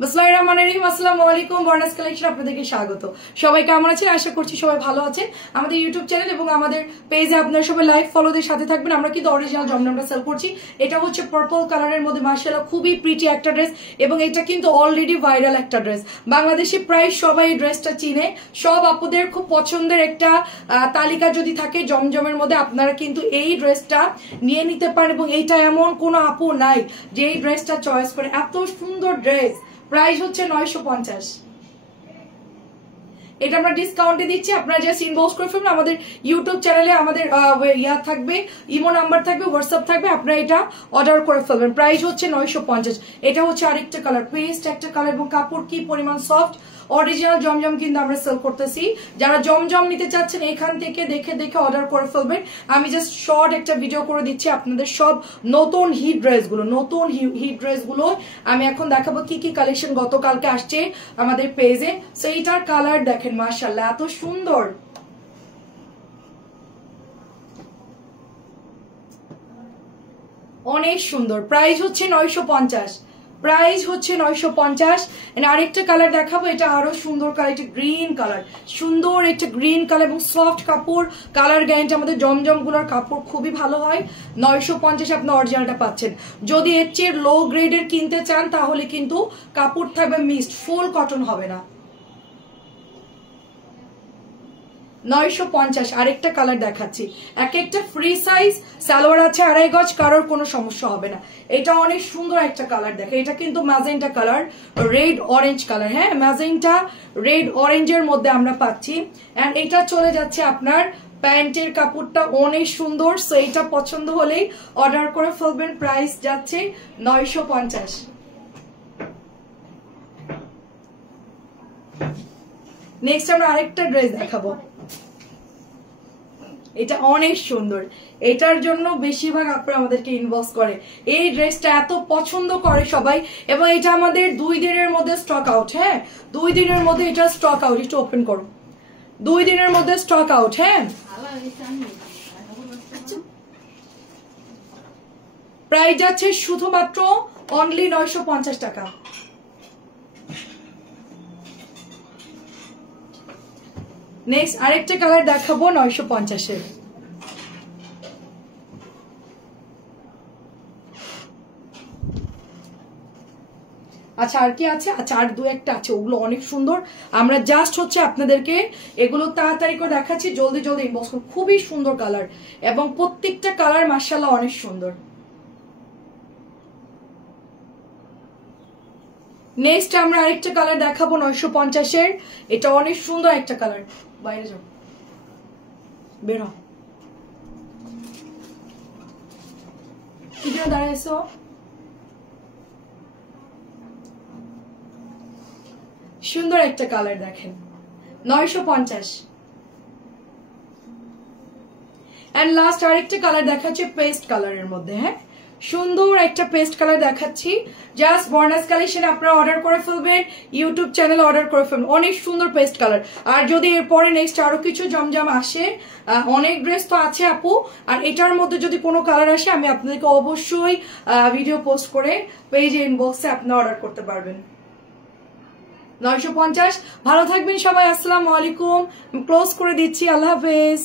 বিসমিল্লাহির রহমানির রহিম। আসসালামু আলাইকুম। বর্ণাস কালেকশন আপনাদেরকে স্বাগত। সবাই কেমন আছেন? আশা করছি সবাই ভালো আছেন। আমাদের ইউটিউব চ্যানেল এবং আমাদের পেজে আপনারা সবাই লাইক ফলোদের সাথে থাকবেন। আমরা কিন্তু অরিজিনাল জমজমটা সেল করছি। এটা হচ্ছে পার্পল কালারের মধ্যে মাশাআল্লাহ খুবই প্রিটি একটা ড্রেস এবং এটা কিন্তু অলরেডি ভাইরাল একটা ড্রেস। বাংলাদেশে প্রায় সবাই এই ড্রেসটা চিনে। সব আপুদের খুব পছন্দের একটা তালিকা যদি থাকে জমজমের মধ্যে, আপনারা কিন্তু এই ড্রেসটা নিয়ে নিতে পারেন এবং এইটা এমন কোনো আপু নাই যে এই ড্রেসটা চয়েস করে। এত সুন্দর ড্রেস। প্রাইস হচ্ছে 950। এটা আমরা ডিসকাউন্টে দিচ্ছি, আপনারা জাস্ট ইনবক্স করে ফেলবেন। আমাদের ইউটিউব চ্যানেলে আমাদের ইয়া থাকবে, ইমো নাম্বার থাকবে, হোয়াটসঅ্যাপ থাকবে, আপনারা এটা অর্ডার করে ফেলবেন। প্রাইস হচ্ছে 950। এটা হচ্ছে আরেকটা কালার, পেস্ট একটা কালার এবং কাপড় কি পরিমাণ সফট। অরিজিনাল জমজম কিন্তু আমরা সেল করতেছি। যারা জমজম নিতে চাচ্ছেন এখান থেকে দেখে দেখে অর্ডার করে ফেলবেন। আমি জাস্ট শর্ট একটা ভিডিও করে দিচ্ছি আপনাদের সব নতুন হিট ড্রেসগুলো আমি এখন দেখাবো কি কি কালেকশন গতকালকে আসছে আমাদের পেজে। সো এইটার কালার দেখেন মাশাআল্লাহ এত সুন্দর। অনেক সুন্দর। প্রাইস হচ্ছে 950। প্রাইস হচ্ছে 950। আরেকটা কালার দেখাবো, এটা আরো সুন্দর কালার, একটা গ্রিন কালার, সুন্দর একটা গ্রিন কালার এবং সফট কাপড়। কালার গ্যারান্টি আমাদের জমজম গুলোর কাপড় খুবই ভালো হয়। 950 আপনি অরিজিনালটা পাচ্ছেন। যদি এর চেয়ে লো গ্রেডের কিনতে চান তাহলে কিন্তু কাপড় থাকবে মিক্সড, ফুল কটন হবে না। 950। আরেকটা কালার দেখাচ্ছি, এক একটা ফ্রি সাইজ, সালোয়ার আছে 2.5 গজ, কারোর কোনো সমস্যা হবে না। এটা অনেক সুন্দর একটা কালার দেখে, এটা কিন্তু magenta colour, red orange colour. হ্যাঁ, ম্যাজেন্টা রেড অরেঞ্জের মধ্যে আমরা পাচ্ছি। এন্ড এটা চলে যাচ্ছে আপনার প্যান্টের কাপড়টা অনেক সুন্দর। সো এটা পছন্দ হলেই অর্ডার করে ফেলবেন। প্রাইস যাচ্ছে 950। নেক্সট আমরা আরেকটা ড্রেস দেখাবো, এটা অনেক সুন্দর। এটার জন্য বেশিরভাগ আপনারা আমাদেরকে ইনবক্স করে, এই ড্রেসটা এত পছন্দ করে সবাই এবং এটা আমাদের 2 দিনের মধ্যে স্টক আউট। হ্যাঁ, 2 দিনের মধ্যে এটা স্টক আউট। একটু ওপেন করো, 2 দিনের মধ্যে স্টক আউট। হ্যাঁ, প্রাইস যাচ্ছে শুধুমাত্র অনলি 950 টাকা। নেক্সট আরেকটা কালার দেখাবো 950-এর। আচ্ছা আর কি আছে? আচ্ছা আর 2-1টা আছে, ওগুলো অনেক সুন্দর। আমরা জাস্ট হচ্ছে আপনাদেরকে এগুলো তাড়াতাড়ি করে দেখাচ্ছি, জলদি জলদি ইনবক্স করুন। খুবই সুন্দর কালার এবং প্রত্যেকটা কালার মাশাআল্লাহ অনেক সুন্দর। নেক্সট আমরা আরেকটা কালার দেখাবো 950-এর। এটা অনেক সুন্দর একটা কালার। বাইরে যাও, বের হ, কি জন্য দাঁড়াইছো? সুন্দর একটা কালার দেখেন, 950। এন্ড লাস্ট আরেকটা কালার দেখাচ্ছি পেস্ট কালারের মধ্যে। হ্যাঁ, সুন্দর একটা পেস্ট কালার দেখাচ্ছি। জাস্ট বর্ণাস কালেকশন আপনারা অর্ডার করে ফেলবেন, ইউটিউব চ্যানেল অর্ডার করে ফেলবেন। অনেক সুন্দর পেস্ট কালার। আর যদি এরপরে নেক্সট আরো কিছু জমজম আসে, অনেক ড্রেস তো আছে আপু, আর এটার মধ্যে যদি কোনো কালার আসে আমি আপনাদেরকে অবশ্যই ভিডিও পোস্ট করে পেজে ইনবক্সে আপনারা অর্ডার করতে পারবেন। 950। ভালো থাকবেন সবাই। আসসালামু আলাইকুম। ক্লোজ করে দিচ্ছি। আল্লাহ হাফেজ।